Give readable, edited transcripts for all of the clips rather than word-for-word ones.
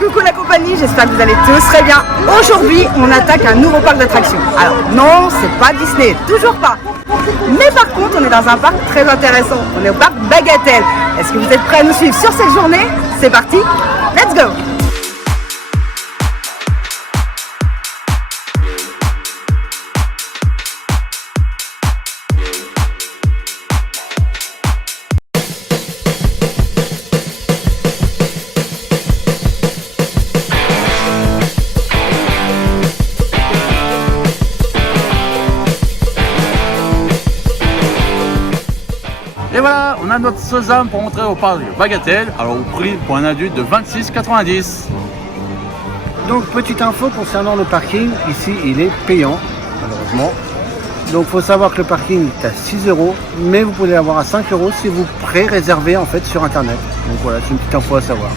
Coucou la compagnie, j'espère que vous allez tous très bien. Aujourd'hui, on attaque un nouveau parc d'attractions. Alors non, c'est pas Disney, toujours pas. Mais par contre, on est dans un parc très intéressant. On est au parc Bagatelle. Est-ce que vous êtes prêts à nous suivre sur cette journée? C'est parti, let's go! Et voilà, on a notre sésame pour entrer au parc Bagatelle. Alors au prix pour un adulte de 26,90 €. Donc petite info concernant le parking, ici il est payant malheureusement. Donc il faut savoir que le parking est à 6 €, mais vous pouvez l'avoir à 5 € si vous pré-réservez en fait sur internet. Donc voilà, c'est une petite info à savoir.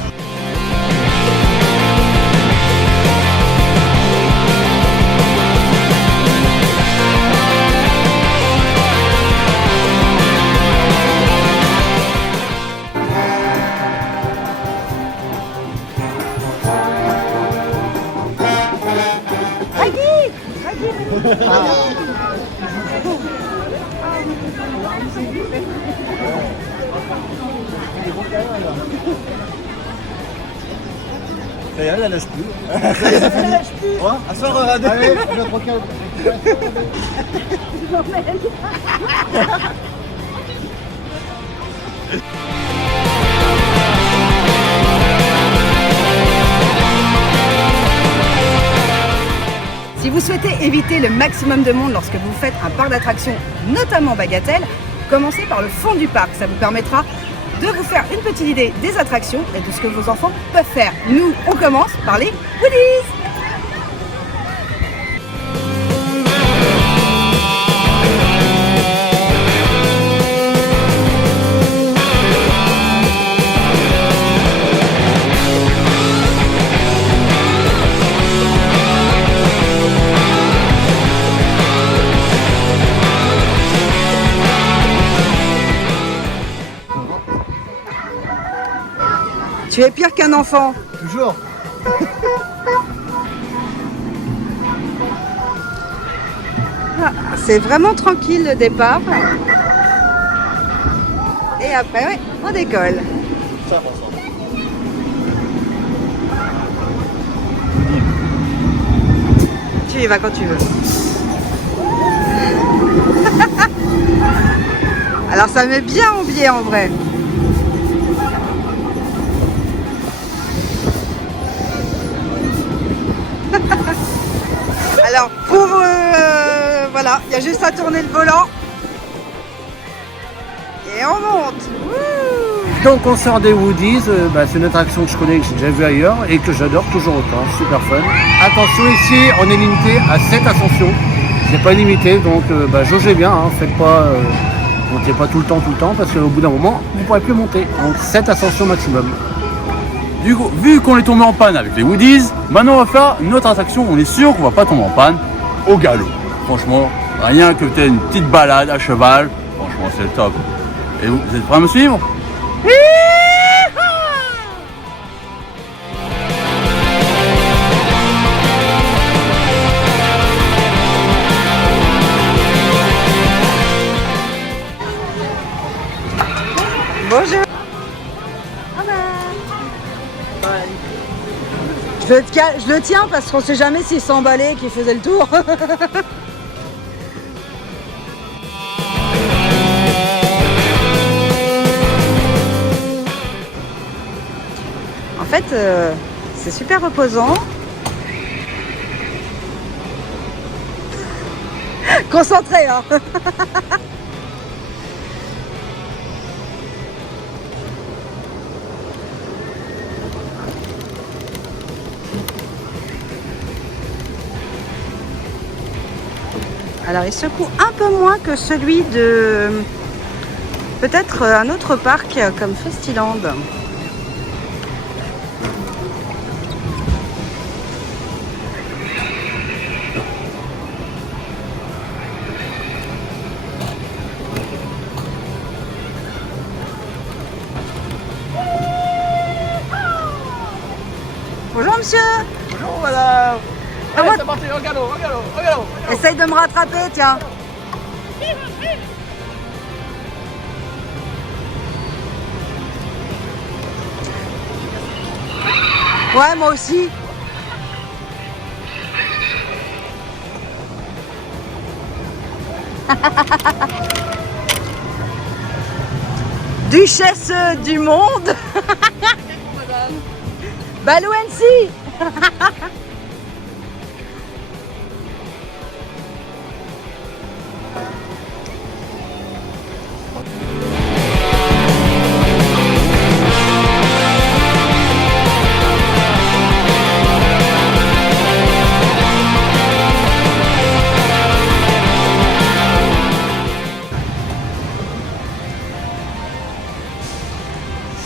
Elle lâche plus. Elle lâche plus. Ouais, à soir, allez, notre requin. Si vous souhaitez éviter le maximum de monde lorsque vous faites un parc d'attractions, notamment Bagatelle, commencez par le fond du parc. Ça vous permettra de vous faire une petite idée des attractions et de ce que vos enfants peuvent faire. Nous, on commence par les goodies. Tu es pire qu'un enfant. Toujours. C'est vraiment tranquille le départ. Et après, ouais, on décolle. Ça avance. Tu y vas quand tu veux. Alors ça met bien en biais en vrai. Alors pour voilà, il y a juste à tourner le volant et on monte. Wouh. Donc on sort des Woodies, c'est une attraction que je connais, que j'ai déjà vu ailleurs et que j'adore toujours autant, super fun. Attention ici, on est limité à 7 ascensions, c'est pas limité donc jaugez bien, hein, faites pas, montez pas tout le temps parce qu'au bout d'un moment vous pourrez plus monter, donc 7 ascensions maximum. Du coup, vu qu'on est tombé en panne avec les Woodies, maintenant on va faire une autre attraction. On est sûr qu'on va pas tomber en panne au galop. Franchement, rien que peut-être une petite balade à cheval, franchement c'est le top. Et vous êtes prêts à me suivre? Bonjour. Je le tiens parce qu'on sait jamais s'il s'emballait et qu'il faisait le tour. En fait, c'est super reposant. Concentré, hein. Alors il secoue un peu moins que celui de peut-être un autre parc comme Festiland. Bonjour monsieur. Bonjour madame. Comment- Allez, c'est parti, au galop, au galop, au galop. Essaye de me rattraper, tiens. Ouais, moi aussi. Duchesse du monde. Balouensi.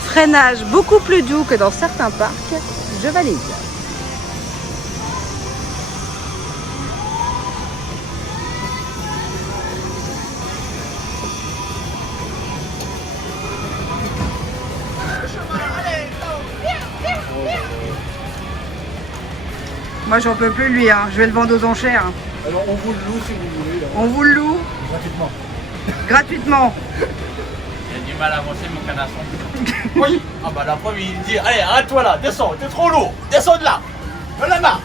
Freinage beaucoup plus doux que dans certains parcs, je valide. Moi j'en peux plus lui, hein. Je vais le vendre aux enchères. Alors on vous le loue si vous voulez, là, On vous le loue gratuitement. gratuitement. J'ai du mal à avancer mon canasson. Oui. Ah bah la preuve il dit allez arrête-toi là, descends, t'es trop lourd, descends de là. J'en ai marre.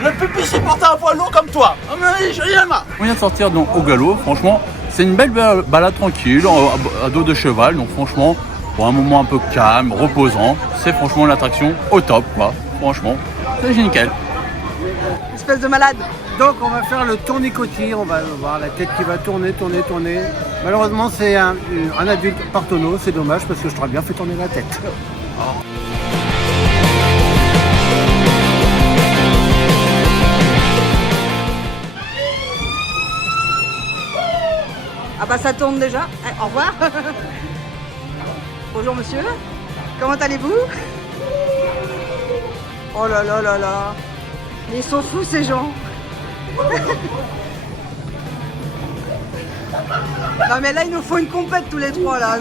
Je ne peux plus supporter un poids lourd comme toi. Ah mais j'en ai marre. On vient de sortir donc au galop, franchement, c'est une belle balade tranquille, à dos de cheval, donc franchement, pour un moment un peu calme, reposant, c'est franchement l'attraction au top quoi. Franchement, c'est nickel. Espèce de malade. Donc on va faire le tournicotis, on va voir la tête qui va tourner. Malheureusement c'est un adulte par tonneau, c'est dommage parce que je t'aurais bien fait tourner la tête. Ah bah ça tourne déjà. Au revoir. Bonjour monsieur. Comment allez-vous? Oh là là là là. Ils sont fous ces gens. Non mais là il nous faut une compète tous les trois là.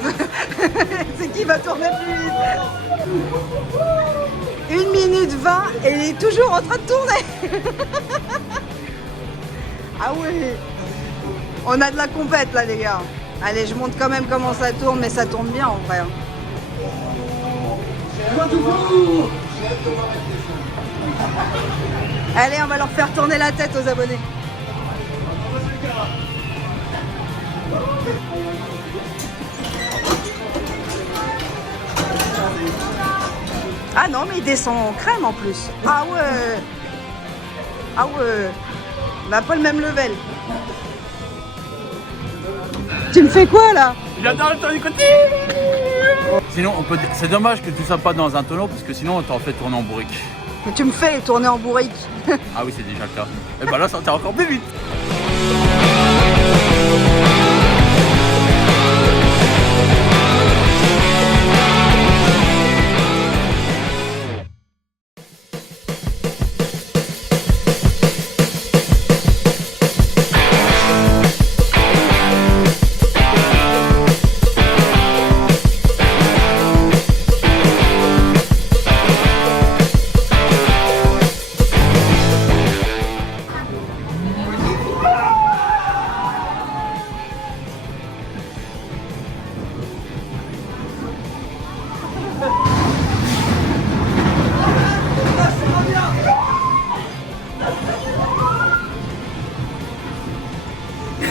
C'est qui va tourner plus vite. 1 minute 20 et il est toujours en train de tourner. Ah ouais. On a de la compète là les gars. Allez, je montre quand même comment ça tourne, mais ça tourne bien en vrai. Allez, on va leur faire tourner la tête aux abonnés. Ah non, mais il descend en crème en plus. Ah ouais. Ah ouais. On n'a pas le même level. Tu me fais quoi là? J'adore le tournicotis. Sinon, on peut dire, c'est dommage que tu sois pas dans un tonneau parce que sinon on t'en fait tourner en bourrique. Mais tu me fais tourner en bourrique. Ah oui, c'est déjà le cas. Et bah là, ça va encore plus vite.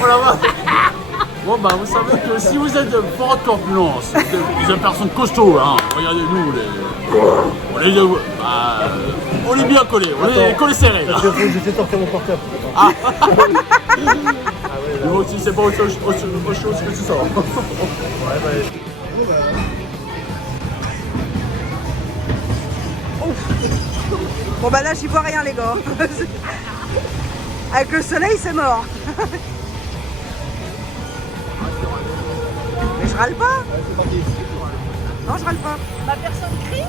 Oh la vache. Bon bah vous savez que si vous êtes de forte corpulence, vous êtes personnes costauds, hein, regardez-nous on est bien collés, on est collés serrés là. J'essaie de sortir mon portable. Ah. Mais moi aussi c'est pas autre chose que tu sors. Bon bah là j'y vois rien les gars. Avec le soleil c'est mort. Mais je râle pas. Non je râle pas. Ma personne crie.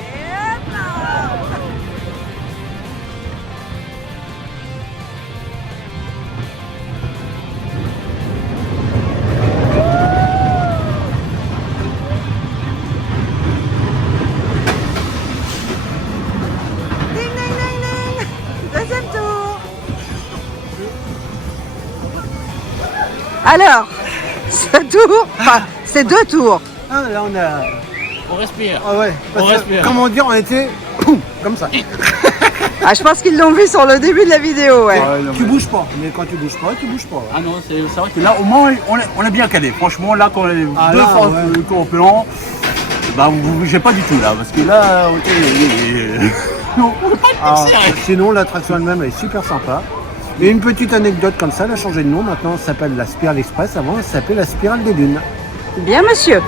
Et hop là. Alors, ce tour, enfin, c'est 2 tours. Ah, là on a... On respire. Ah ouais, parce On que, respire. comment dire, on était comme ça. Ah, je pense qu'ils l'ont vu sur le début de la vidéo, ouais. Ouais, non, Tu mais- bouges pas, mais quand tu bouges pas, tu bouges pas. Ah non, c'est vrai que là, au moins, on est bien calé. Franchement, là, quand on est Ah, deux là, fois ouais. le corpulent, bah, vous bougez pas du tout, là. Parce que là, ok, non, on peut pas être Ah, serré. sinon, l'attraction elle-même elle est super sympa. Et une petite anecdote comme ça, elle a changé de nom. Maintenant, ça s'appelle la Spirale Express. Avant, elle s'appelait la Spirale des Dunes. Bien, monsieur.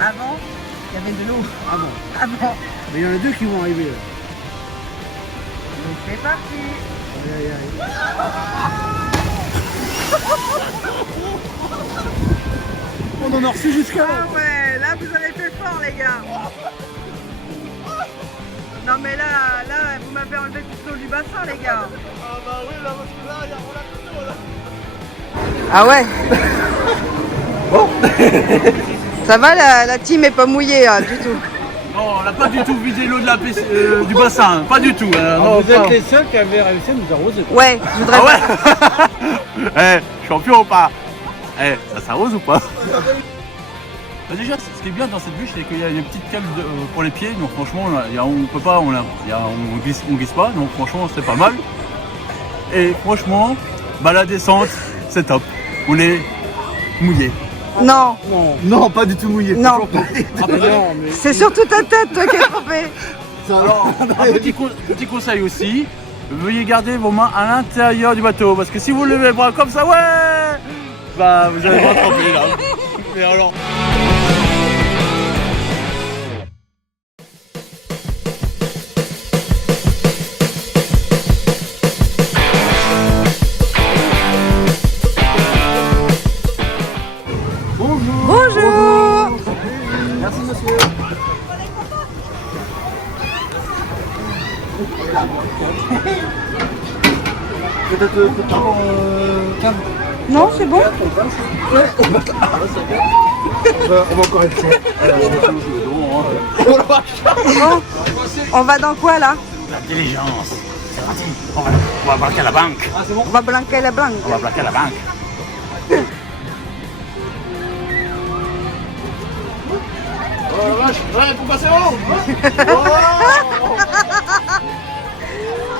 Avant, il y avait de l'eau. Ah bon. Avant. Mais il y en a deux qui vont arriver. Là. C'est parti. Aïe, aïe, aïe. On en a reçu jusqu'à là. Ah ouais, là vous avez fait fort les gars. Non mais là, vous m'avez enlevé toute l'eau du bassin les gars. Ah bah oui, là, parce que là, on a tout là. Ah ouais. Bon. Ça va, la team est pas mouillée hein, du tout. Non, on n'a pas du tout vidé l'eau de la du bassin, pas du tout. Non, Vous êtes les seuls qui avaient réussi à nous arroser. Ouais, je voudrais Ah ouais. Champion ou pas? Ça s'arrose ou pas? Bah déjà, ce qui est bien dans cette bûche, c'est qu'il y a une petite cale pour les pieds, donc franchement, on peut pas, on glisse pas, donc franchement, c'est pas mal. Et franchement, bah la descente, c'est top. On est mouillé. Non, Non. Non, pas du tout mouillé. non. Non, mais... C'est surtout ta tête toi qui es trompée. Alors, un petit conseil aussi, veuillez garder vos mains à l'intérieur du bateau, parce que si vous levez les bras comme ça, ouais, bah vous allez pas tremper là. Mais alors. Bonjour. Merci, monsieur. Peut-être prendre calme. Non, c'est bon. On va encore être chaud. Bon. On va dans quoi là? La diligence. C'est parti. On va braquer la banque. On va blanquer la blanque. On va braquer la banque. Oh la vache, ouais, pour passer haut.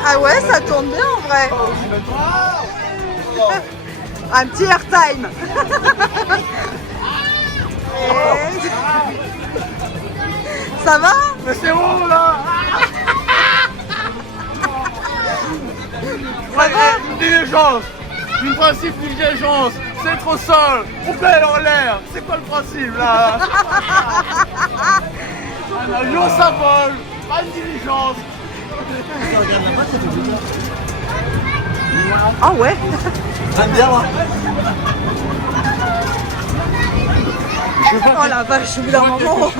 Ah ouais, ça tourne bien en vrai. Un petit airtime. Et- Ça va? Mais c'est haut là. Ça va? Une diligence. Une principe d'une diligence. C'est trop sol. On pèle en l'air. C'est quoi le principe là? Un avion ça vole. Pas une diligence. Ah ouais. J'aime bien moi. Oh la vache, au bout d'un moment,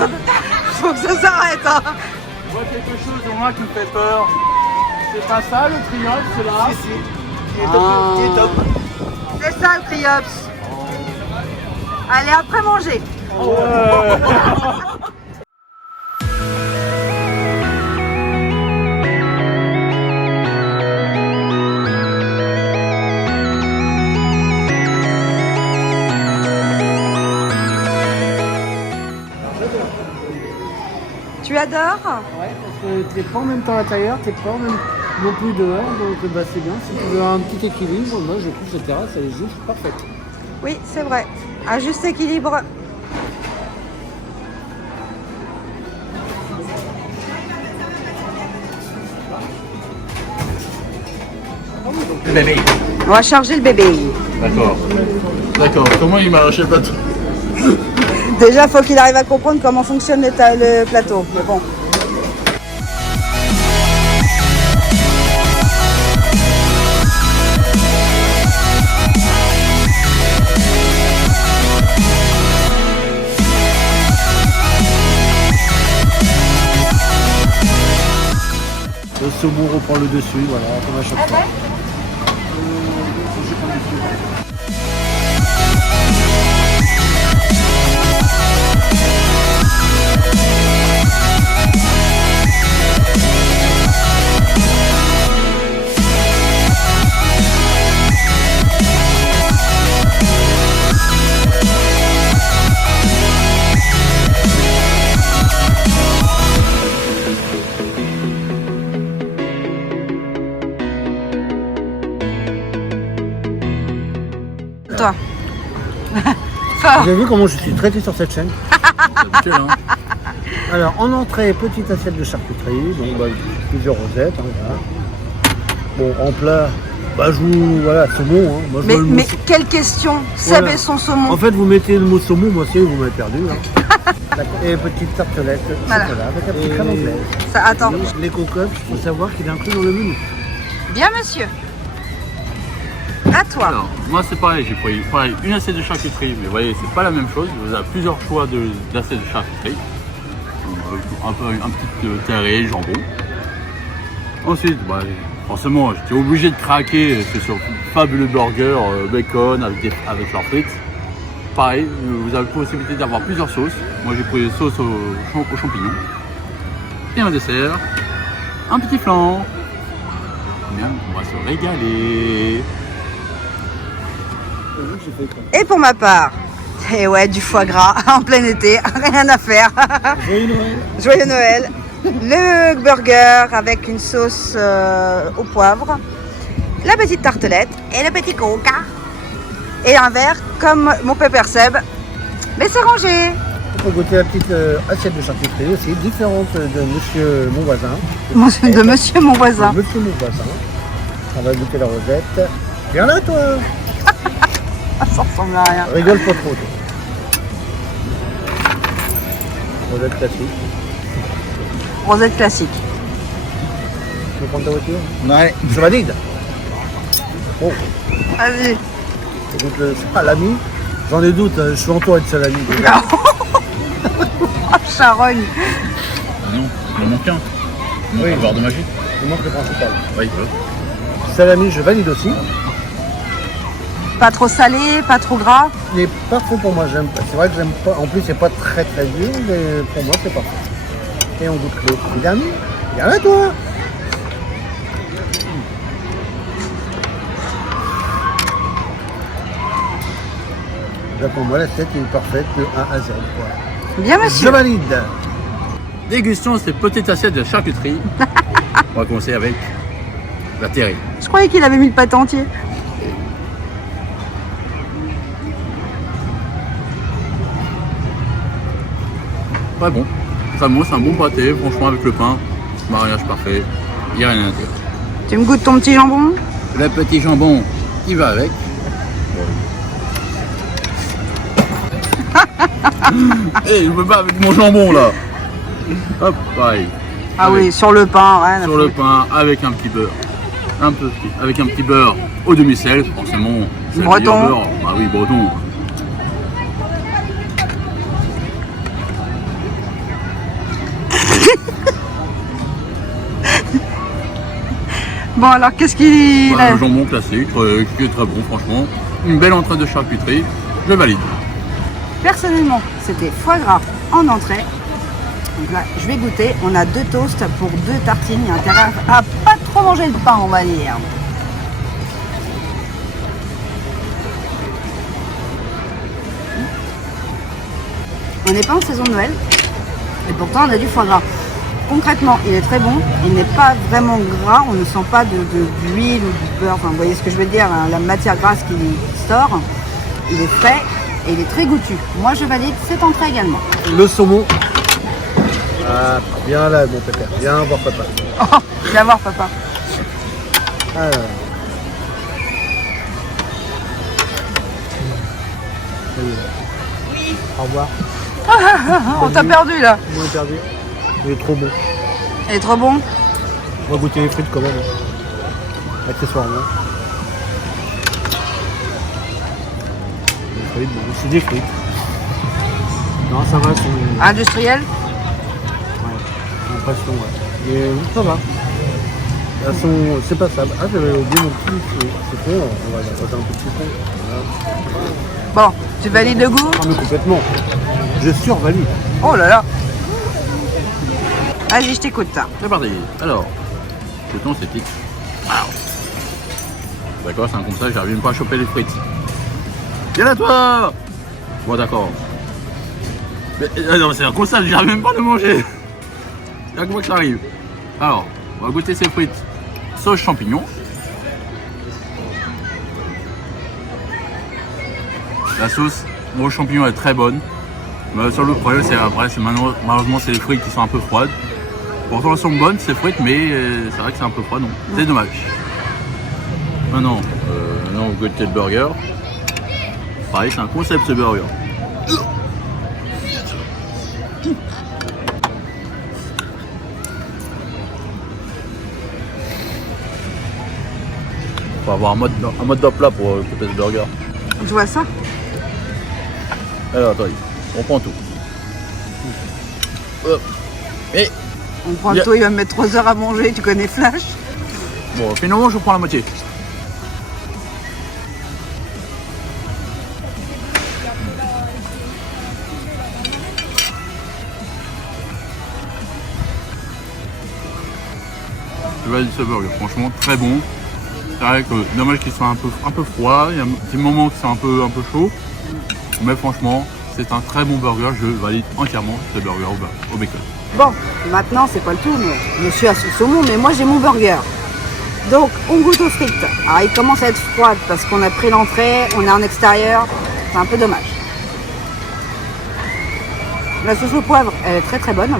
faut que ça s'arrête. Hein. Je vois quelque chose au moins qui me fait peur. C'est pas ça le triomphe, c'est là. Si, si. Qui est top. Qui est top. C'est ça le triops. Allez, après manger. Tu adores? Ouais, parce que t'es pas en même temps à l'intérieur, t'es pas en même non plus dehors, donc bah, c'est bien. Si tu veux un petit équilibre, moi je trouve cette terrasse elle est juste parfaite. Oui, c'est vrai. Un juste équilibre. Le bébé. On va charger le bébé. D'accord. D'accord. Comment il m'a arraché le plateau? Déjà, faut qu'il arrive à comprendre comment fonctionne le plateau. Mais bon. saumon reprend le dessus, voilà, comme à chaque fois. Toi. Vous avez vu comment je suis traité sur cette chaîne? Habituel, hein. Alors, en entrée, petite assiette de charcuterie, donc bah, plusieurs rosettes. Hein, voilà. Bon, en plat, bah, je vous. Voilà, saumon. Hein. Moi, je vois le mot Mais quelle question? Seb Voilà. et son saumon. En fait, vous mettez le mot saumon, moi aussi, vous m'avez perdu. Hein. D'accord. Et petite tartelette Voilà. chocolat avec un petit crème anglaise. Ça, attends. Les cocottes, il faut savoir qu'il est inclus dans le menu. Bien, monsieur. À toi. Alors, moi c'est pareil, j'ai pris pareil, une assiette de charcuterie, mais vous voyez, c'est pas la même chose. Vous avez plusieurs choix d'assiettes de charcuterie. Donc, un petit carré, jambon. Ensuite, bah, forcément, j'étais obligé de craquer, c'est sur fabuleux burger, bacon avec leurs frites. Pareil, vous avez la possibilité d'avoir plusieurs sauces. Moi j'ai pris des sauces aux champignons. Et un dessert, un petit flan. Bien, on va se régaler. Et pour ma part, et ouais, du foie gras en plein été, rien à faire. Joyeux Noël. Joyeux Noël. Le burger avec une sauce au poivre, la petite tartelette et le petit coca. Et un verre comme mon pépère Seb. Mais c'est rangé. On peut goûter la petite assiette de charcuterie aussi, différente de Monsieur mon voisin. De monsieur mon voisin. Monsieur mon voisin. On va goûter la rosette. Viens là, toi. Ça ressemble à rien. Rigole pas trop, toi. Rosette classique. Rosette classique. Tu veux prendre ta voiture? Ouais. Je valide. Oh, Vas-y. écoute le salami. J'en ai doute, je suis entouré de salami. Oh, charogne. Ah non, il en manque un. Non, Oui. beurre de magie. Il manque le principal. Oui, Salami, je valide aussi. Pas trop salé, pas trop gras. Il est parfait pour moi, j'aime pas. C'est vrai que j'aime pas. En plus, c'est pas très très dur, mais pour moi, c'est parfait. Et on goûte le dernier. Viens là, toi. Là, pour moi, l'assiette est parfaite de A à Z. Quoi. Bien, Je monsieur. valide. Dégustons cette petite assiette de charcuterie. On va commencer avec la terrine. Je croyais qu'il avait mis le pâté entier. Très bon. Très bon, c'est un bon pâté, franchement avec le pain. Mariage parfait. Il n'y a rien à dire. Tu me goûtes ton petit jambon? Le petit jambon, il va avec. Eh, je peux pas avec mon jambon là. Hop, pareil. Ah Avec- oui, sur le pain, rien à Sur le foutre. pain avec un petit beurre. Avec un petit beurre au demi-sel, forcément. C'est le Breton. meilleur beurre. Ah oui, breton. Bon, alors qu'est-ce qu'il Bah, a? le jambon classique, qui est très bon, franchement. Une belle entrée de charcuterie, je valide. Personnellement, c'était foie gras en entrée. Donc là, je vais goûter. On a 2 toasts pour 2 tartines. Il y a intérêt à pas trop manger le pain, on va dire. On n'est pas en saison de Noël. Et pourtant, on a du foie gras. Concrètement, il est très bon. Il n'est pas vraiment gras. On ne sent pas d'huile ou du beurre. Enfin, vous voyez ce que je veux dire, hein, la matière grasse qui sort. Il est frais et il est très goûtu. Moi, je valide cette entrée également. Le saumon. Ah, viens là, mon pépère. Viens voir papa. Oh, viens voir, papa. Alors. Ça y est, là. Oui. Au revoir. On t'a perdu là. Moi perdu. Il est trop bon. Il est trop bon. On va goûter les frites quand même. Hein. Accessoirement. Les frites, bon, c'est des frites. Non, ça va, c'est. Industriel. Ouais, j'ai l'impression, ouais. Mais ça va. Elles sont... C'est passable. Ah, j'avais oublié mon petit citron. On va ajouter un peu de citron. Voilà. Bon, tu valides le goût? Ah, mais complètement. Je survalide. Oh là là. Vas-y, je t'écoute. C'est parti. Alors, le ton c'est tic. Wow. D'accord, c'est un comme ça, j'arrive même pas à choper les frites. Viens là toi. Bon d'accord. Mais non, c'est un comme ça, j'arrive même pas à le manger. Là que moi que ça arrive. Alors, on va goûter ces frites. Sauce champignon. La sauce aux champignons est très bonne. Mais le seul problème c'est après, malheureusement c'est les frites qui sont un peu froides. Pourtant elles sont bonnes ces frites, mais c'est vrai que c'est un peu froid, non. C'est dommage. Maintenant, on va goûter le burger. Pareil, c'est un concept ce burger. Faut avoir un mode d'emploi pour couper ce burger. Tu vois ça? Alors attendez, on prend tout. Et On prend le tout, il va me mettre 3 heures à manger, tu connais Flash? bon, finalement je prends la moitié. Je valide ce burger, franchement très bon. C'est vrai que dommage qu'il soit un peu froid, il y a un petit moment que c'est un peu chaud. Mais franchement, c'est un très bon burger, je valide entièrement ce burger au bacon. Bon, maintenant c'est pas le tout, mais monsieur a son saumon, mais moi j'ai mon burger. Donc on goûte aux frites. Alors il commence à être froid parce qu'on a pris l'entrée, on est en extérieur, c'est un peu dommage. La sauce au poivre, elle est très très bonne.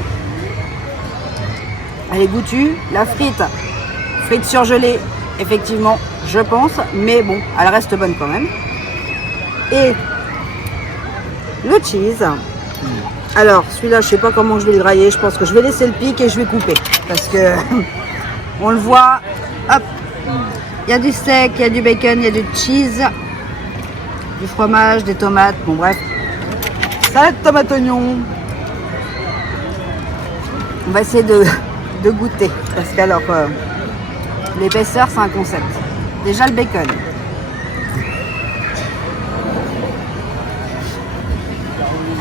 Elle est goûtue. La frite surgelée, effectivement, je pense, mais bon, elle reste bonne quand même. Et le cheese. Alors, celui-là, je sais pas comment je vais le grailler. Je pense que je vais laisser le pic et je vais couper. Parce que, on le voit, hop, il y a du steak, il y a du bacon, il y a du cheese, du fromage, des tomates, bon bref. Salade tomate oignon. On va essayer de goûter. Parce que alors, l'épaisseur, c'est un concept. Déjà le bacon.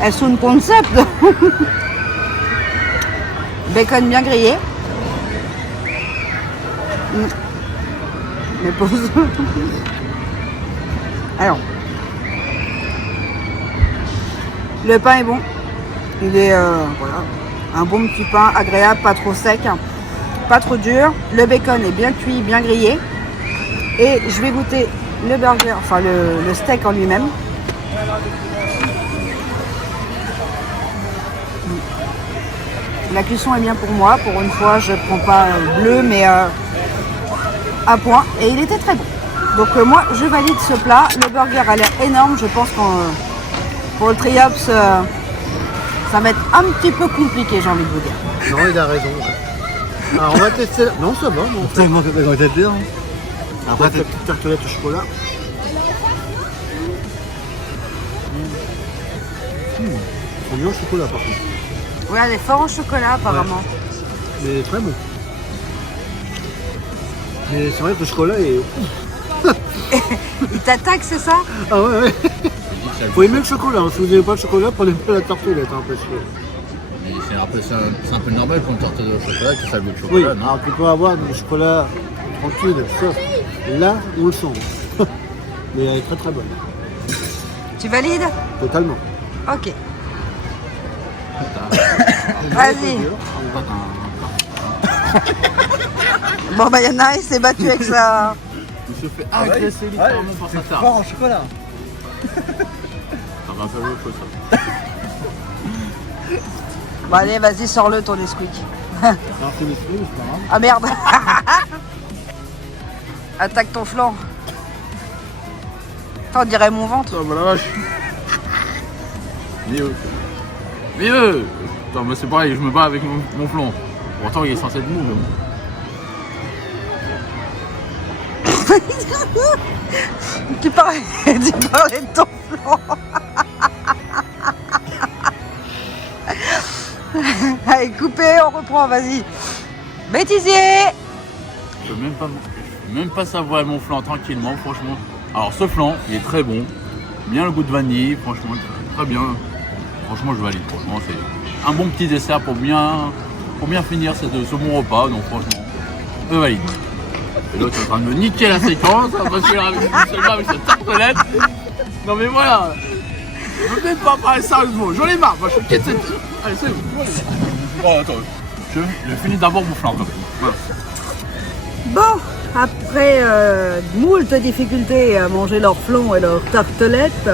Elles sont un concept. Bacon bien grillé. Mais pause. Alors. Le pain est bon. Il est voilà, un bon petit pain agréable, pas trop sec, pas trop dur. Le bacon est bien cuit, bien grillé. Et je vais goûter le burger, enfin le steak en lui-même. La cuisson est bien pour moi. Pour une fois, je ne prends pas bleu, mais à point. Et il était très bon. Donc moi, je valide ce plat. Le burger a l'air énorme. Je pense que pour le triops, ça va être un petit peu compliqué, j'ai envie de vous dire. Non, il a raison. Ouais. Alors on va tester... Non, ça va. Non, Tellement que quand t'es bien. après, ta petite tartelette au chocolat. C'est bien au chocolat, par contre. Oui, elle est fort en chocolat, apparemment. Mais très bon. Mais c'est vrai que le chocolat est... Il t'attaque, c'est ça? Ah ouais, ouais. Faut aimer le chocolat. Hein. Si vous n'aimez pas le chocolat, prenez pas la tartelette. Hein, parce que... Mais c'est un peu normal pour une tartelette au chocolat que ça goûte le Oui, chocolat, non? alors tu peux avoir du chocolat tranquille, sauf là où on le sent. Mais elle est très très bonne. Tu valides? Totalement. Ok. Vas-y. Bon, bah, il y en a, il s'est battu avec ça. Il se fait agresser littéralement par sa tarte. Fort en chocolat. Ça va faire le feu, ça. Bon, allez, vas-y, sors-le, ton Nesquik. Alors c'est les fruits, c'est pas grave. Ah merde. Attaque ton flanc. Attends, on dirait mon ventre. Oh bah la vache. Mieux. Mieux. Attends, mais c'est pareil, je me bats avec mon flanc. Pourtant, il est censé être mou, mais bon. Tu parlais de ton flanc. Allez, coupez, on reprend, vas-y. Bêtisier. Je peux même pas savourer mon flan tranquillement, franchement. Alors ce flan, il est très bon. Bien le goût de vanille, franchement, très bien. Franchement, je valide. Franchement, c'est un bon petit dessert pour bien finir ce bon repas. Donc franchement, je valide. Et l'autre est en train de me niquer la séquence parce que avec cette tartelette. Non mais voilà. Je veux même pas parler sérieusement. J'en ai marre. Moi, je quitte cette. Allez, c'est bon. Oh, attends. Je finis d'abord mon flan quand même. Voilà. Bon, après moult difficultés à manger leur flan et leur tartelette,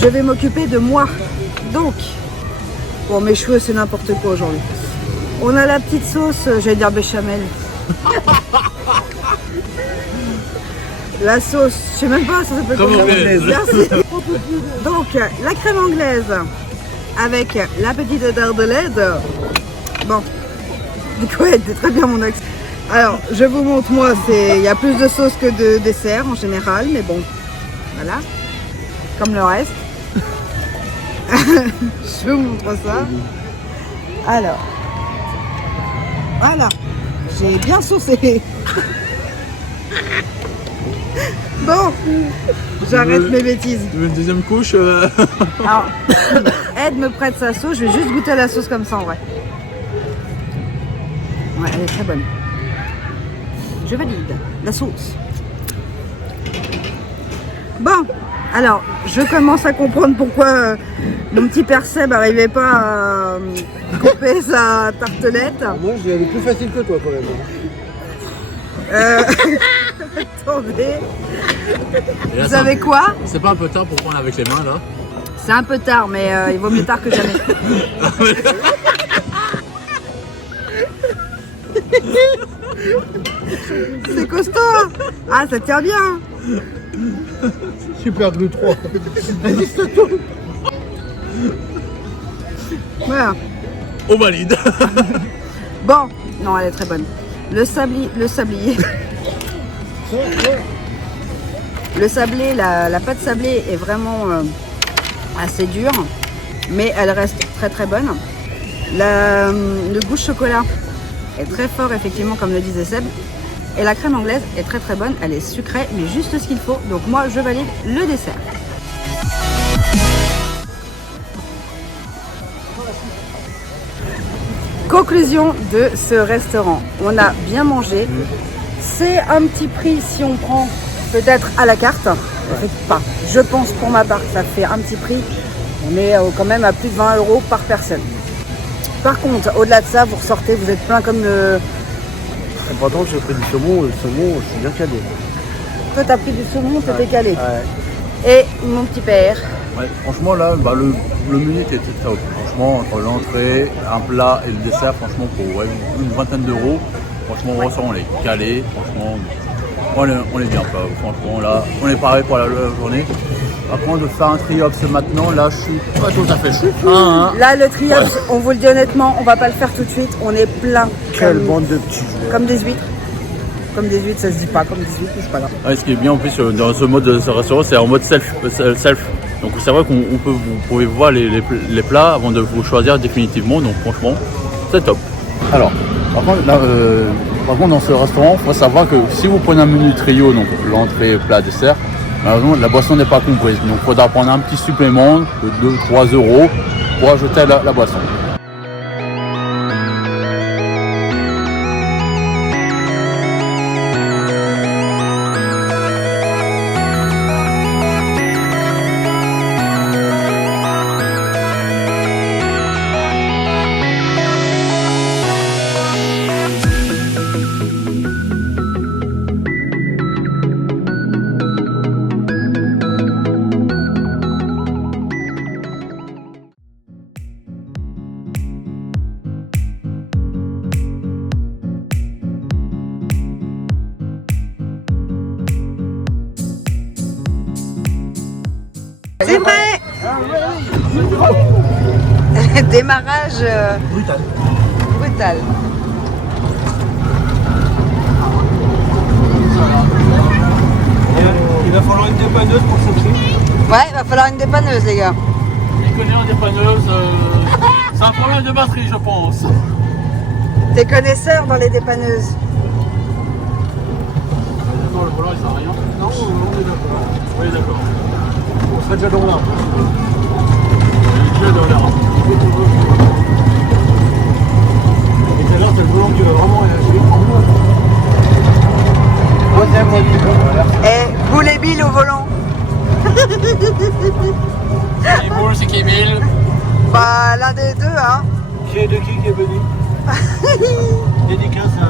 je vais m'occuper de moi. Donc, bon, mes cheveux c'est n'importe quoi aujourd'hui. On a la petite sauce, j'allais dire béchamel. La sauce, je sais même pas, ça s'appelle Crème anglaise. Merci. Donc, la crème anglaise avec la petite tartelette. Bon, du coup, elle était très bien mon accent. Alors, je vous montre, moi, il y a plus de sauce que de dessert en général, mais bon, voilà, comme le reste. Je vous montre ça. Alors, voilà, j'ai bien saucé. Bon, j'arrête mes bêtises. Tu veux une deuxième couche Alors, Ed me prête sa sauce, je vais juste goûter la sauce comme ça en vrai. Ouais, elle est très bonne. Je valide la sauce. Bon, alors, je commence à comprendre pourquoi mon petit père Seb n'arrivait pas à couper sa tartelette. Moi, je l'avais plus facile que toi quand même. Attendez. Vous savez quoi? C'est pas un peu tard pour prendre avec les mains là? C'est un peu tard, mais il vaut mieux tard que jamais. C'est costaud, hein. Ah, ça tient bien. Super glue 3. Voilà. On valide. Bon, non, elle est très bonne. Le sablier. Le sablé, la pâte sablée est vraiment assez dure, mais elle reste très très bonne. Le goût chocolat est très fort, effectivement, comme le disait Seb. Et la crème anglaise est très très bonne, elle est sucrée, mais juste ce qu'il faut. Donc moi, je valide le dessert. Conclusion de ce restaurant. On a bien mangé. C'est un petit prix si on prend peut-être à la carte. Pas. Je pense pour ma part que ça fait un petit prix. On est quand même à plus de 20 € par personne. Par contre, au-delà de ça, vous ressortez, vous êtes plein comme le... Pourtant, j'ai pris du saumon, le saumon, je suis bien calé. Toi, t'as pris du saumon, t'étais calé. Ouais. Et mon petit père. Ouais, franchement là, le menu était top. Franchement, entre l'entrée, un plat et le dessert, franchement pour une vingtaine d'euros, franchement on ressort, on est calé, franchement on est bien pas. Franchement là, on est paré pour la journée. Par contre de faire un triops maintenant, là je suis pas tout à fait chaud. Là, le triops, on vous le dit honnêtement, on va pas le faire tout de suite. On est plein. Quelle bande de petits joueurs. Comme des huîtres. Comme des huîtres, ça se dit pas comme des huîtres, mais c'est pas grave. Ouais, ce qui est bien en plus dans ce mode de ce restaurant, c'est en mode self. Donc c'est vrai vous pouvez voir les plats avant de vous choisir définitivement. Donc franchement, c'est top. Alors, par contre, dans ce restaurant, il faut savoir que si vous prenez un menu trio, donc l'entrée, plat, dessert, malheureusement la boisson n'est pas comprise. Donc il faudra prendre un petit supplément de 2-3 € pour ajouter la boisson. C'est vrai. Démarrage brutal. Il va falloir une dépanneuse pour ce prix. Ouais, il va falloir une dépanneuse, les gars. Je connais un dépanneuse, c'est un problème de batterie je pense. T'es connaisseur dans les dépanneuses. le volant il sert à rien. Non, on est d'accord. Oui, d'accord. On serait déjà dans l'arbre. Je vais dans l'air. Et tout à l'heure, t'as le volant qui va vraiment réagir. Deuxième module. Et boulet Bill au volant. C'est qui boule, c'est qui mille. Bah l'un des deux hein. Qui est venu Dédicace à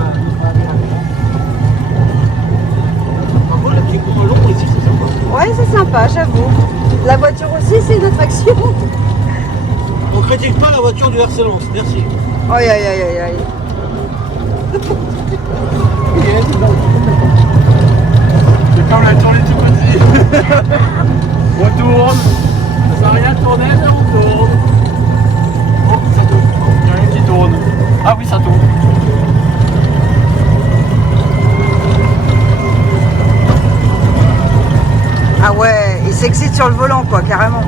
par contre, les petits cours longs ici, c'est sympa. Ouais c'est sympa j'avoue. La voiture aussi c'est une attraction. On critique pas la voiture du RC Lens, merci. Aïe aïe aïe aïe aïe. C'est comme la tournée tout petit. On tourne. Ça sert à rien de tourner, mais on tourne. Oh, ça tourne. Il y a rien qui tourne. Ah oui, ça tourne. Ah ouais, il s'excite sur le volant quoi, carrément.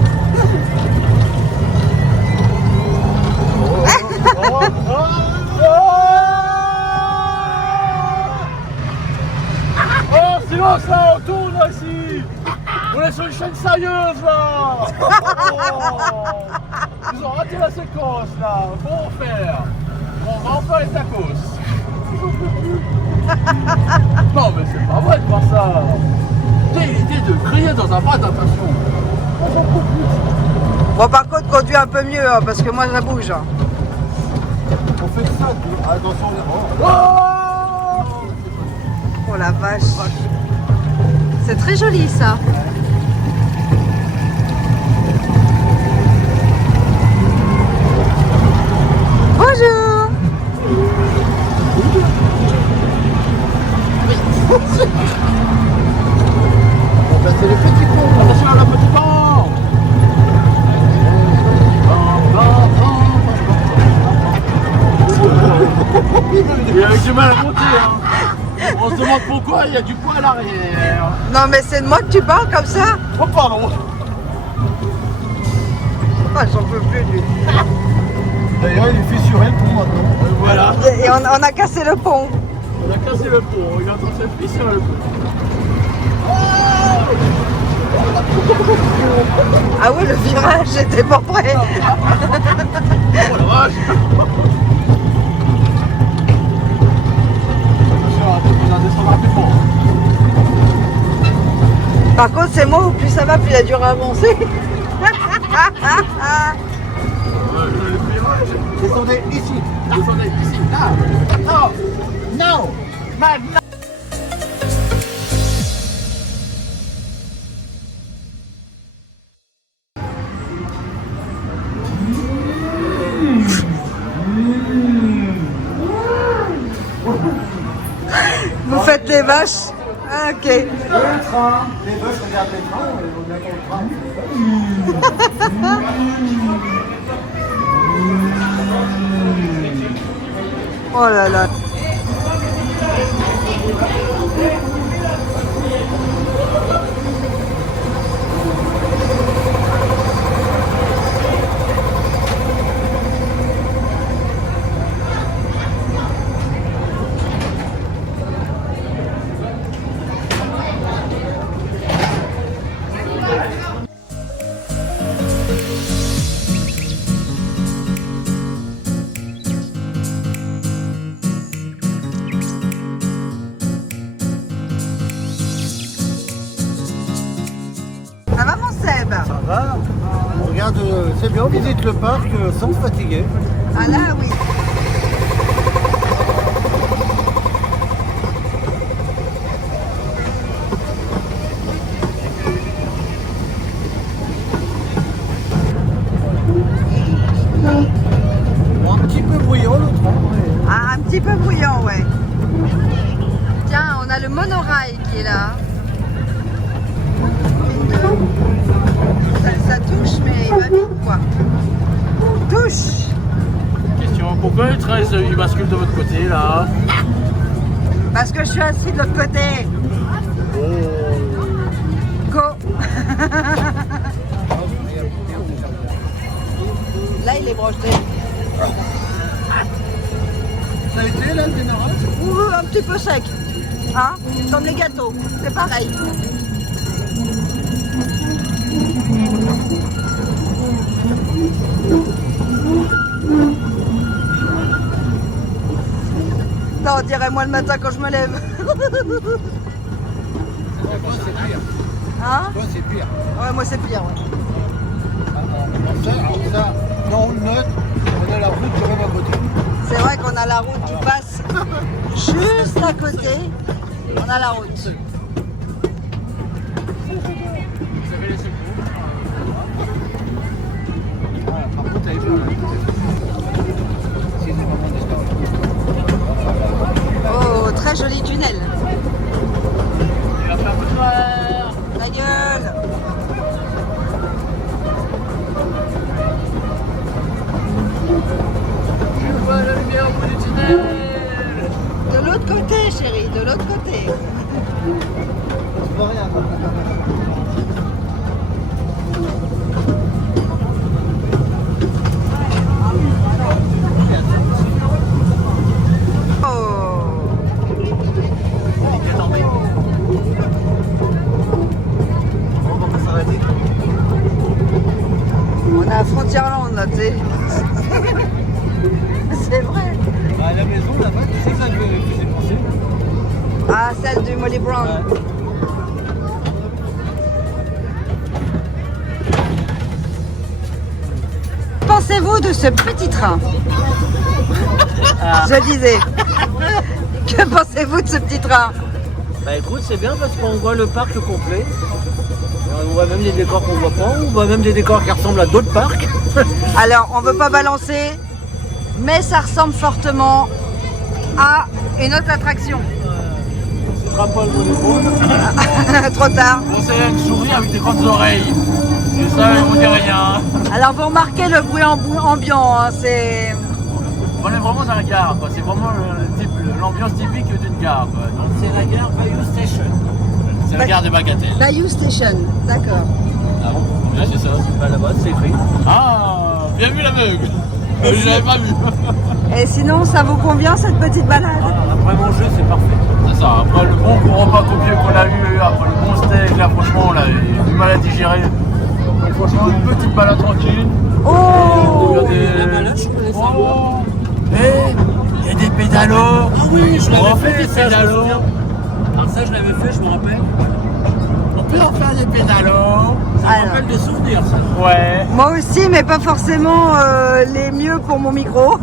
Oh, silence là, on tourne là ici. On est sur une chaîne sérieuse là. Oh. Ils ont raté la séquence là. Bon faire. On va en faire les tacos. Non mais c'est pas vrai de faire ça. Quelle idée de crier dans un parc d'attraction. Bon par contre conduis un peu mieux hein, parce que moi ça bouge. Hein. On fait ça, attention. Oh la vache. C'est très joli ça. Bonjour. On va passer les petits ponts. Attention à la petite bande. Il a eu du mal à monter hein. On se demande pourquoi il y a du poids à l'arrière. Non mais c'est de moi que tu parles comme ça. Oh pardon. Ah, j'en peux plus lui. D'ailleurs, il est fissuré le pont maintenant. Voilà. Et on a cassé le pont. On a cassé le pont. Il est en train de se pisser sur le pont. Ah oui le virage j'étais pas prêt. Oh la vache. On a descendu rapidement. Par contre c'est moi où plus ça va plus il a dur à avancer. Descendez ici. Descendez ici. Là. Non. Non. Maintenant. Vous faites les vaches. Ah, ok. Le train. Les vaches regardent les trains et on attend le train. Oh là là. Ça va mon Seb? Ça va. On regarde, c'est bien, on visite le parc sans se fatiguer. Ah là oui. Un petit peu bruyant le train. Ah, un petit peu bruyant, ouais. Tiens, on a le monorail qui est là. Ça touche, mais il va vite, quoi. Touche. Question. Pourquoi le 13 il bascule de votre côté là? Parce que je suis assis de l'autre côté. Go. Là, il est broché. Ça a été là le démarrage? Ouh, un petit peu sec. Hein? Comme les gâteaux, c'est pareil. Non, on dirait moi le matin quand je me lève. Hein? Toi, c'est pire. Ouais, moi c'est pire. Ouais. Alors ça, dans une note, on a la route quand même à côté. C'est vrai qu'on a la route qui passe juste à côté. On a la route. Par contre, elle est pleine. Oh, très joli tunnel. La gueule. De l'autre côté, chérie, de l'autre côté. Tu vois rien. Oh. On va pas s'arrêter. On est à Frontierland là, tu sais. C'est vrai. À la maison là-bas, tu sais que ça lui faisait penser. Ah, celle du Molly Brown. Ouais. Que pensez-vous de ce petit train? Je disais. Que pensez-vous de ce petit train? Bah écoute, c'est bien parce qu'on voit le parc complet. On voit même des décors qu'on voit pas, on voit même des décors qui ressemblent à d'autres parcs. Alors, on veut pas balancer, mais ça ressemble fortement à une autre attraction. Ce sera pas le bon. Trop tard. On sait une souris avec des grandes oreilles. Et ça, on dit rien. Alors, vous remarquez le bruit ambiant, hein, c'est... On est vraiment dans la gare, quoi. C'est vraiment l'ambiance typique d'une gare, quoi. Donc, C'est la gare Bayou Station. c'est la gare de Bagatelle. Bayou Station, d'accord. Ah bon? Ouais, c'est ça. Bah là-bas, c'est écrit. Ah, bien vu l'aveugle. Je l'avais pas vu. Et sinon, ça vous convient cette petite balade? Après manger, c'est parfait. C'est ça. Après le bon repas copieux qu'on a eu, après le bon steak, là, franchement, on a eu du mal à digérer. Donc, franchement, une petite balade tranquille. Oh! Il y a des... Oh. Et il y a des pédalos. Ah oui, je On l'avais fait fait des ça, je me pédalos. souviens. Alors ça, je l'avais fait, je me rappelle. On peut en faire des pédalos. Ça me Alors. rappelle des souvenirs, ça. Ouais. Moi aussi, mais pas forcément les mieux pour mon micro.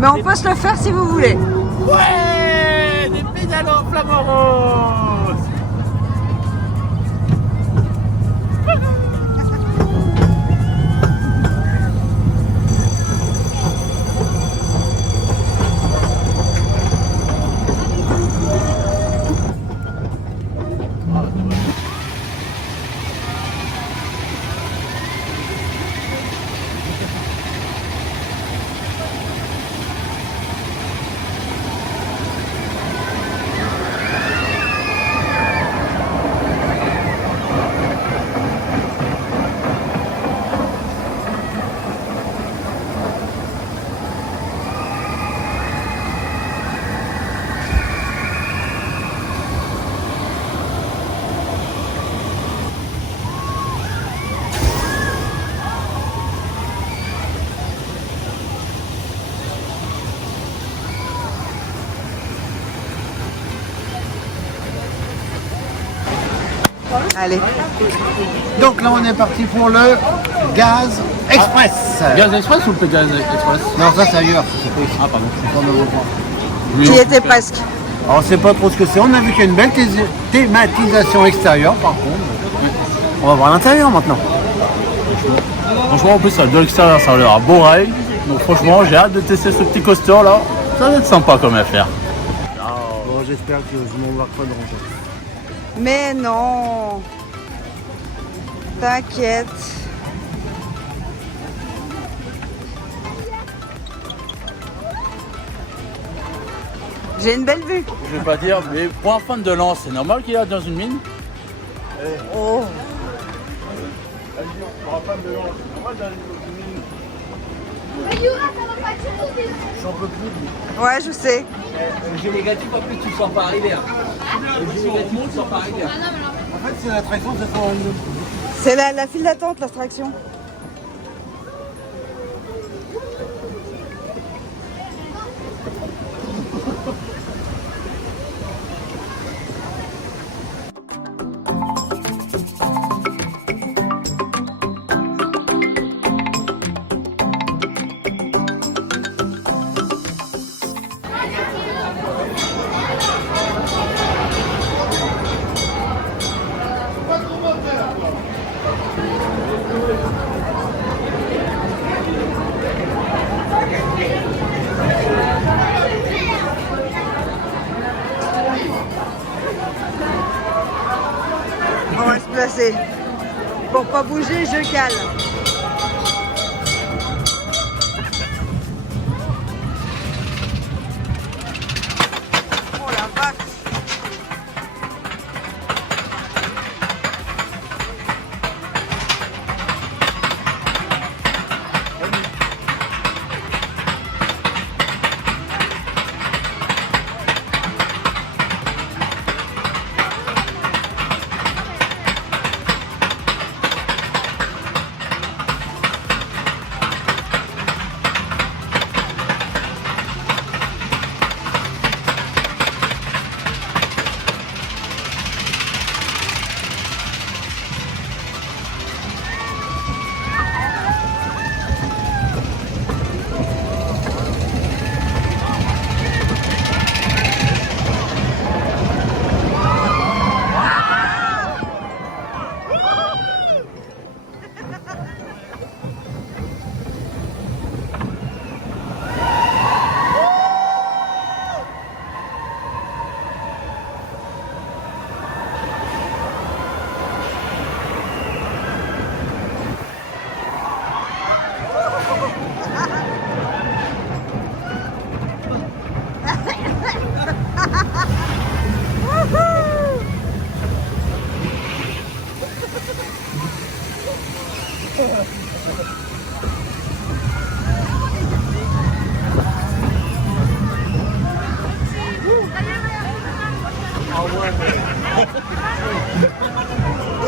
Mais on peut se le faire si vous voulez. Ouais, des pédalos flamants roses. Allez. Donc là, on est parti pour le Gaz Express. Gaz Express ou le Gaz Express? Non, ça c'est ailleurs, ça, c'est pas ici. Ah, pardon. C'est pas dans le coin. J'y étais presque. Alors on sait pas trop ce que c'est, on a vu qu'il y a une belle thématisation extérieure par contre. On va voir l'intérieur maintenant. Franchement, en plus, ça, de l'extérieur, ça a l'air à beau rail. Donc, franchement, j'ai hâte de tester ce petit coaster là. Ça va être sympa comme affaire. Bon, j'espère que je m'embarque pas dans ça. Mais non. T'inquiète. J'ai une belle vue. Je vais pas dire, mais pour un fan de lance, c'est normal qu'il y a dans une mine. Oh. Pour un fan de lance, c'est normal d'aller dans une mine. J'en peux plus. Ouais, je sais. J'ai négatif, en plus tu sors pas arriver. J'ai négatif, tu sors pas arriver. En fait, c'est l'attraction, ça sent une... C'est la file d'attente, l'attraction. On va se placer. Pour pas bouger, je cale. Oh la vache!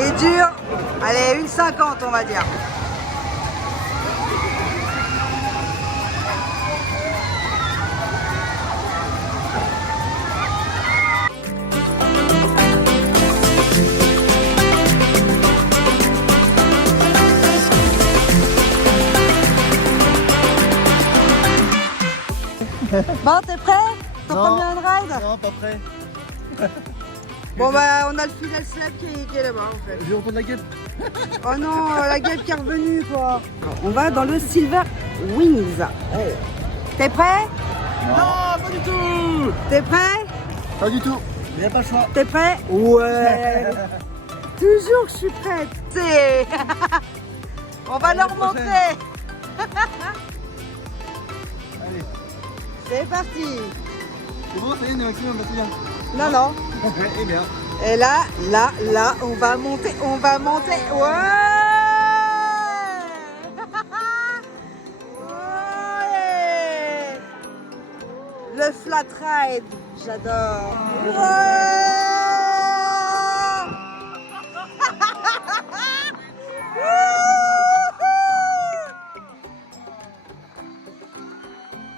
Et dur. Allez, 1,50 on va dire. Bon, t'es prêt? Ton premier ride? Non, pas prêt. Bon bah on a le Fidel Slab qui est là-bas en fait. Je vais entendre la guêpe. Oh non, la guêpe qui est revenue quoi. On va dans le Silver Wings. T'es prêt? Non, pas du tout. T'es prêt? Pas du tout. Il n'y a pas le choix. T'es prêt? Ouais. Toujours je suis prête. T'sais. On va leur montrer. Allez. C'est parti. C'est bon, ça y est, on est maximum, c'est bien. Non, non. Eh bien. Et là, on va monter, Ouais. Ouais. Le flat ride, j'adore. Ouais.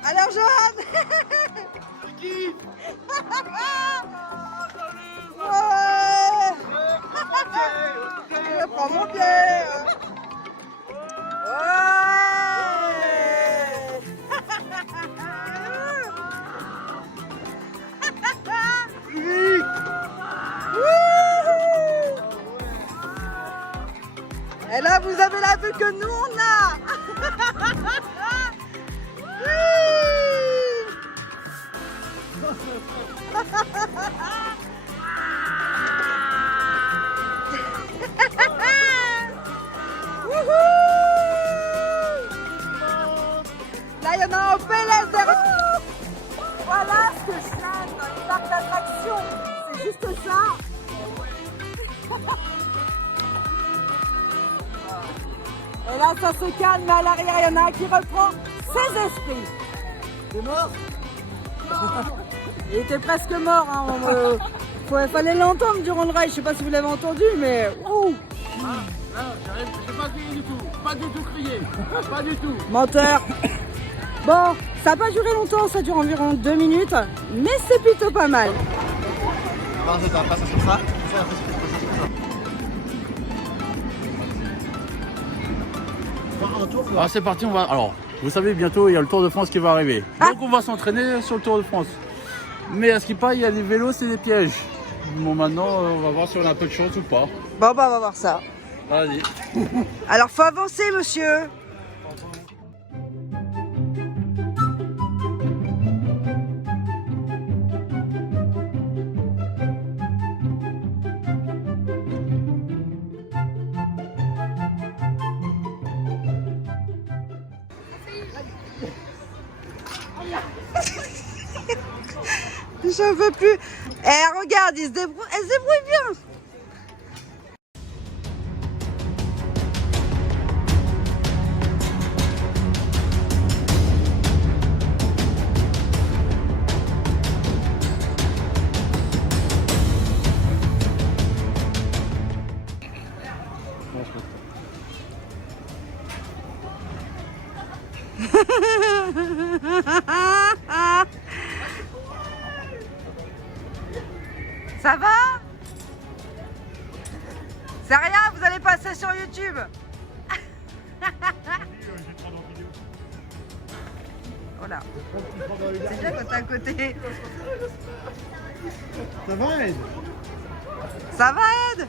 Alors, Johan. Ouais. Je prends mon pied. Et là, vous avez la vue que nous, on a. Là, il y en a un PLS derrière. Voilà ce que j'aime dans les parcs d'attractions. C'est juste ça. Et là, ça se calme. À l'arrière, il y en a un qui reprend ses esprits. T'es mort? Il était presque mort. Hein. Fallait l'entendre durant le rail. Je sais pas si vous l'avez entendu, mais. Ouh. J'ai pas crié du tout. Pas du tout crié. Pas du tout. Menteur. Bon, ça n'a pas duré longtemps, ça dure environ 2 minutes, mais c'est plutôt pas mal. Ah, c'est parti, on va. Alors, vous savez, bientôt il y a le Tour de France qui va arriver. Donc on va s'entraîner sur le Tour de France. Mais à ce qui paraît, il y a des vélos, c'est des pièges. Bon, maintenant, on va voir si on a un peu de chance ou pas. Bon, bah, on va voir ça. Vas-y. Alors, faut avancer, monsieur. J'en peux plus. Eh, regarde, elle se débrouille bien. Ça va? C'est rien, vous allez passer sur YouTube. Voilà. C'est bien quand t'es à côté. Ça va, Ed? Ça va, Ed?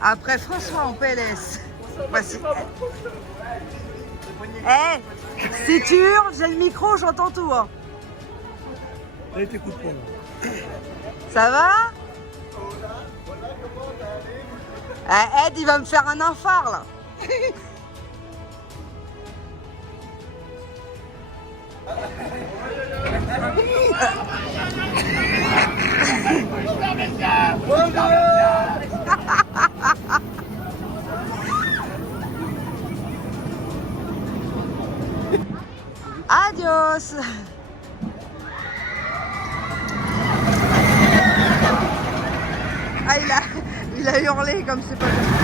Après François en PLS. Voici. Eh, si tu hurles, j'ai le micro, j'entends tout. Hein. Allez, t'écoutes pas. Ça va? Ed, il va me faire un infart là. Adios. Ah, il a hurlé comme c'est pas possible.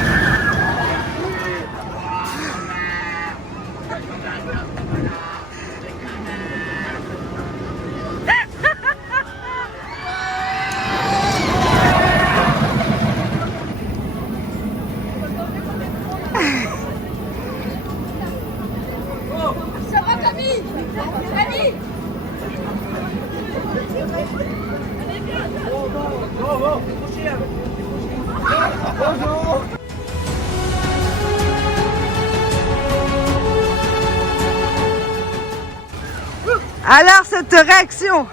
Ça va, Camille? Camille? Alors, cette réaction?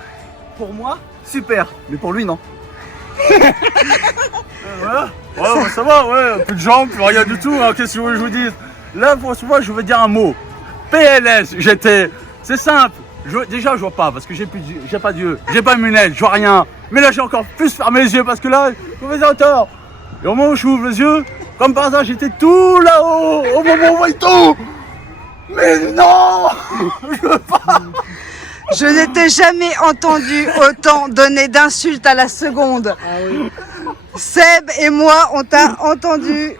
Pour moi, super. Mais pour lui, non. Voilà. Ouais, bah, ça va, ouais. Plus de jambes, plus rien du tout. Hein. Qu'est-ce que vous voulez que je vous dise? Là, franchement, je veux dire un mot. PLS, j'étais. C'est simple. Déjà, je vois pas parce que j'ai pas d'yeux, j'ai pas de lunettes, je vois rien. Mais là, j'ai encore plus fermé les yeux parce que là, je me faisais tort. Et au moment où je ouvre les yeux, comme par hasard, j'étais tout là-haut. Au moment où on voit tout. Mais non, je veux pas. Je n'étais jamais entendu autant donner d'insultes à la seconde. Seb et moi, on t'a entendu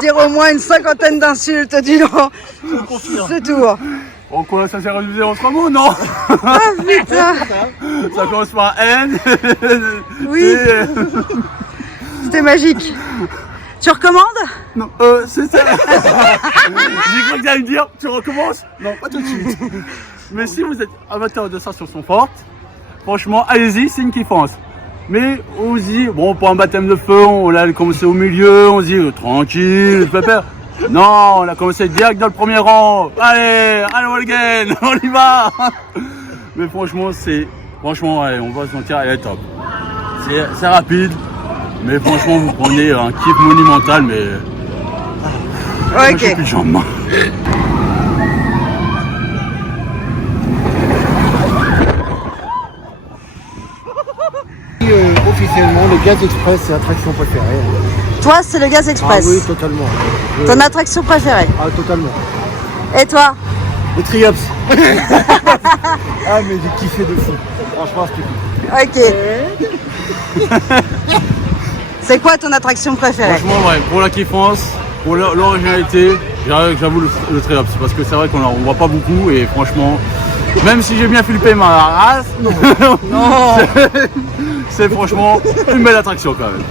dire au moins une 50aine d'insultes durant ce tour. On commence à se réaliser en 3 mots, non? Ah putain! Ça commence par N. Oui, c'était magique. Tu recommandes? Non, c'est ça. J'ai cru que t'allais me dire, tu recommences? Non, pas tout de suite. Mais si vous êtes amateur de sensations fortes, franchement, allez-y, c'est une kiffance. Mais on se dit, bon, pour un baptême de feu, on a commencé au milieu, on se dit, tranquille, pépère. Non, on a commencé direct dans le premier rang. Allez, all again, on y va. Mais franchement, allez, on va se mentir, elle est top. C'est rapide, mais franchement, vous prenez un kiff monumental, mais... Moi, j'ai plus de jambes. Officiellement, le Gaz Express, c'est l'attraction préférée. Toi, c'est le Gaz Express. Ah oui, totalement. Ton attraction préférée. Ah, totalement. Et toi? Le Triops. Ah mais j'ai kiffé de fou. Franchement c'était cool. Ok. C'est quoi ton attraction préférée? Franchement, ouais, pour la kiffance, pour l'originalité, j'avoue le Triops. Parce que c'est vrai qu'on ne voit pas beaucoup et franchement, même si j'ai bien flippé ma race, Non. c'est franchement une belle attraction quand même.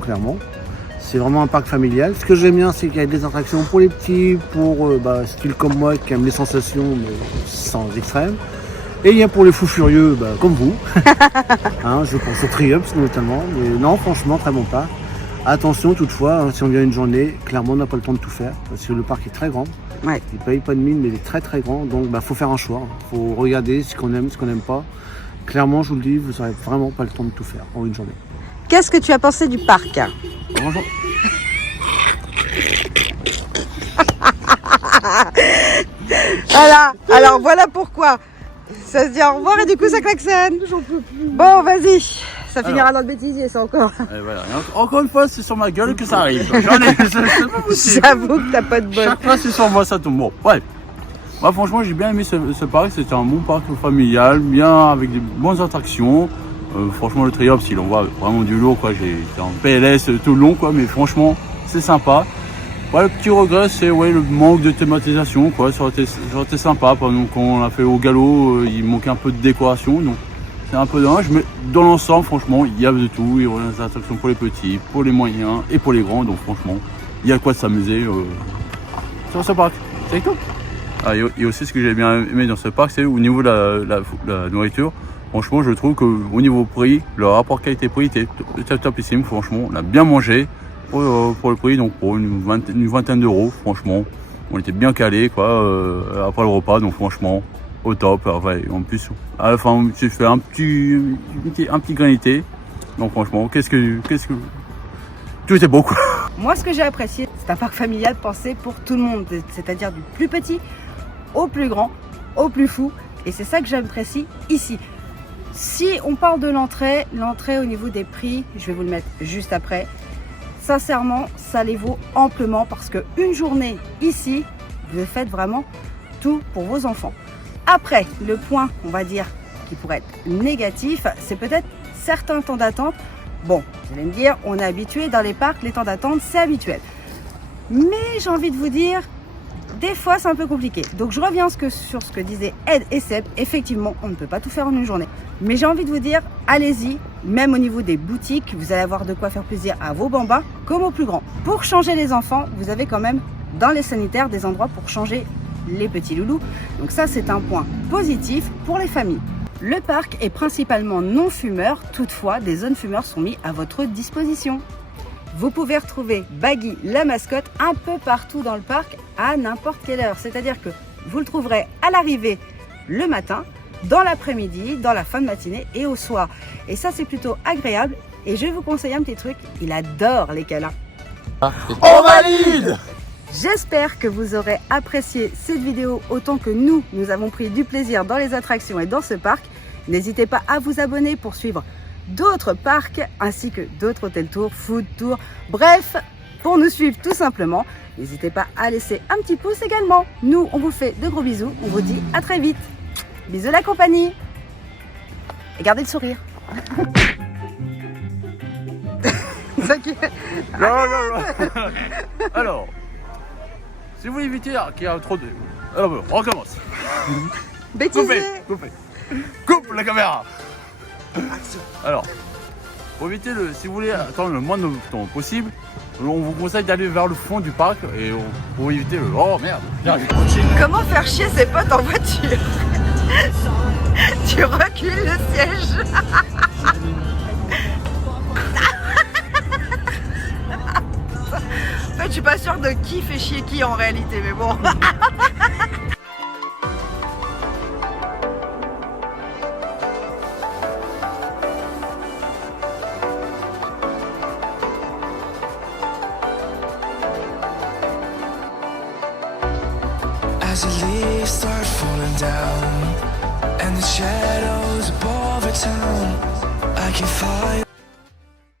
Clairement, c'est vraiment un parc familial. Ce que j'aime bien, c'est qu'il y a des attractions pour les petits, pour style comme moi qui aime les sensations mais sans extrême. Et il y a pour les fous furieux, comme vous. Je pense au Triops notamment. Mais non, franchement, très bon parc. Attention toutefois, si on vient une journée, clairement on n'a pas le temps de tout faire parce que le parc est très grand. Ouais. Il paye pas de mine, mais il est très très grand. Donc faut faire un choix. Il faut regarder ce qu'on aime, ce qu'on n'aime pas. Clairement, je vous le dis, vous n'aurez vraiment pas le temps de tout faire en une journée. Qu'est-ce que tu as pensé du parc? Bonjour. Voilà, alors voilà pourquoi. Ça se dit au revoir et du coup ça klaxonne. J'en peux plus. Bon, vas-y. Ça finira dans le bêtisier, ça encore. Et voilà. Et encore une fois, c'est sur ma gueule que ça arrive. J'en ai, c'est pas possible. J'avoue que t'as pas de bonne. Chaque fois, c'est sur moi, ça tombe. Bon, bref. Moi, franchement, j'ai bien aimé ce parc. C'était un bon parc familial, bien avec des bonnes attractions. Franchement, le Triops, il envoie vraiment du lourd, quoi. J'étais en PLS tout le long, quoi. Mais franchement, c'est sympa. Ouais, le petit regret, c'est le manque de thématisation, quoi. Ça aurait été sympa. Quand on l'a fait au galop, il manquait un peu de décoration. Donc, c'est un peu dommage. Mais dans l'ensemble, franchement, il y a de tout. Il y a des attractions pour les petits, pour les moyens et pour les grands. Donc, franchement, il y a quoi de s'amuser sur ce parc. C'est tout. Ah, et aussi, ce que j'ai bien aimé dans ce parc, c'est au niveau de la nourriture. Franchement, je trouve qu'au niveau prix, le rapport qualité-prix était topissime. Franchement, on a bien mangé pour le prix, donc pour une vingtaine d'euros. Franchement, on était bien calés après le repas, donc franchement, au top. En plus, à la fin, j'ai fait un petit granité. Donc franchement, qu'est-ce que tout était beau, quoi. Moi, ce que j'ai apprécié, c'est un parc familial pensé pour tout le monde, c'est-à-dire du plus petit aux plus grands, aux plus fous. Et c'est ça que j'apprécie ici. Si on parle de l'entrée au niveau des prix, je vais vous le mettre juste après. Sincèrement, ça les vaut amplement parce qu'une journée ici, vous faites vraiment tout pour vos enfants. Après, le point, on va dire, qui pourrait être négatif, c'est peut-être certains temps d'attente. Bon, vous allez me dire, on est habitué dans les parcs, les temps d'attente, c'est habituel. Mais j'ai envie de vous dire, des fois, c'est un peu compliqué. Donc, je reviens sur ce que disaient Ed et Seb. Effectivement, on ne peut pas tout faire en une journée. Mais j'ai envie de vous dire, allez-y. Même au niveau des boutiques, vous allez avoir de quoi faire plaisir à vos bambins comme aux plus grands. Pour changer les enfants, vous avez quand même dans les sanitaires des endroits pour changer les petits loulous. Donc ça, c'est un point positif pour les familles. Le parc est principalement non fumeur. Toutefois, des zones fumeurs sont mises à votre disposition. Vous pouvez retrouver Baggy, la mascotte, un peu partout dans le parc à n'importe quelle heure. C'est-à-dire que vous le trouverez à l'arrivée le matin, dans l'après-midi, dans la fin de matinée et au soir. Et ça, c'est plutôt agréable. Et je vais vous conseiller un petit truc, il adore les câlins. On valide! J'espère que vous aurez apprécié cette vidéo autant que nous avons pris du plaisir dans les attractions et dans ce parc. N'hésitez pas à vous abonner pour suivre d'autres parcs ainsi que d'autres hôtels tours, food tours, bref, pour nous suivre tout simplement. N'hésitez pas à laisser un petit pouce également. Nous, on vous fait de gros bisous, on vous dit à très vite. Bisous la compagnie et gardez le sourire. Alors, si vous évitez qu'il y a trop de... Alors, on recommence. Bêtisé. Coupez. Coupe la caméra. Alors, pour éviter si vous voulez attendre le moins de temps possible, on vous conseille d'aller vers le fond du parc et pour éviter le... Oh merde. Comment faire chier ses potes en voiture? Tu recules le siège. En fait, je suis pas sûre de qui fait chier qui en réalité, mais bon. As the leaves start falling down and the shadows above the town, I can find